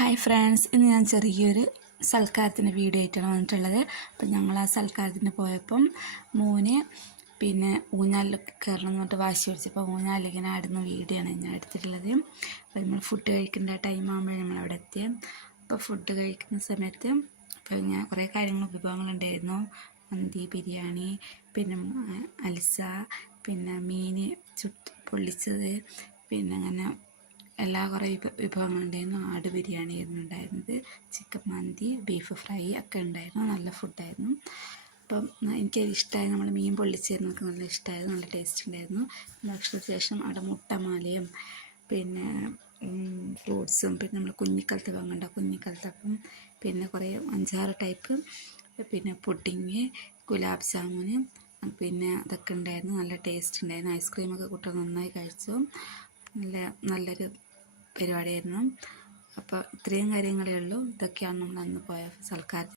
Hi friends ഇന്ന് ഞാൻ ചെറിയൊരു സൽക്കാരത്തിന്റെ വീഡിയോ ആയിട്ടാണ് വന്നിട്ടുള്ളത്. അപ്പം ഞങ്ങൾ ആ സൽക്കാരത്തിന് പോയപ്പം മോന് പിന്നെ ഊഞ്ഞാലിലൊക്കെ കയറണം എന്ന് പറഞ്ഞിട്ട് വാശി പിടിച്ചപ്പോൾ ഊഞ്ഞാലിങ്ങനെ ആടുന്ന വീഡിയോ ആണ് ഞാൻ എടുത്തിട്ടുള്ളത്. അപ്പോൾ നമ്മൾ ഫുഡ് കഴിക്കേണ്ട ടൈം ആകുമ്പോഴേ നമ്മൾ അവിടെ എത്തിയത് അപ്പോൾ ഫുഡ് കഴിക്കുന്ന സമയത്ത് അപ്പോൾ ഞാൻ കുറേ കാര്യങ്ങൾ വിഭവങ്ങളുണ്ടായിരുന്നു മന്തി ബിരിയാണി പിന്നെ അൽസ പിന്നെ മീൻ ചുട്ട് പൊള്ളിച്ചത് പിന്നെ അങ്ങനെ എല്ലാ കുറേ വിഭ വിഭവങ്ങളുണ്ടായിരുന്നു. ആട് ബിരിയാണി ആയിരുന്നു ഉണ്ടായിരുന്നത്. ചിക്കൻ മന്തി ബീഫ് ഫ്രൈ ഒക്കെ ഉണ്ടായിരുന്നു. നല്ല ഫുഡായിരുന്നു അപ്പം എനിക്ക് ഇഷ്ടമായി നമ്മൾ മീൻ പൊള്ളിച്ചിരുന്നൊക്കെ നല്ല ഇഷ്ടമായിരുന്നു നല്ല ടേസ്റ്റ് ഉണ്ടായിരുന്നു. ഭക്ഷണത്തിന് ശേഷം അവിടെ മുട്ടമാലയും പിന്നെ ഫ്രൂട്ട്സും പിന്നെ നമ്മൾ കുഞ്ഞിക്കലത്തപ്പം കണ്ട കുഞ്ഞിക്കലത്തപ്പം പിന്നെ കുറേ അഞ്ചാറ് ടൈപ്പ് പിന്നെ പുഡിങ് ഗുലാബ് ജാമുന് പിന്നെ അതൊക്കെ ഉണ്ടായിരുന്നു. നല്ല ടേസ്റ്റ് ഉണ്ടായിരുന്നു. ഐസ്ക്രീമൊക്കെ കുട്ടികൾ നന്നായി കഴിച്ചു. നല്ല നല്ലൊരു പരിപാടിയായിരുന്നു. അപ്പോൾ ഇത്രയും കാര്യങ്ങളേ ഉള്ളൂ. ഇതൊക്കെയാണ് നമ്മൾ അന്ന് പോയ സൽക്കാരത്തിൽ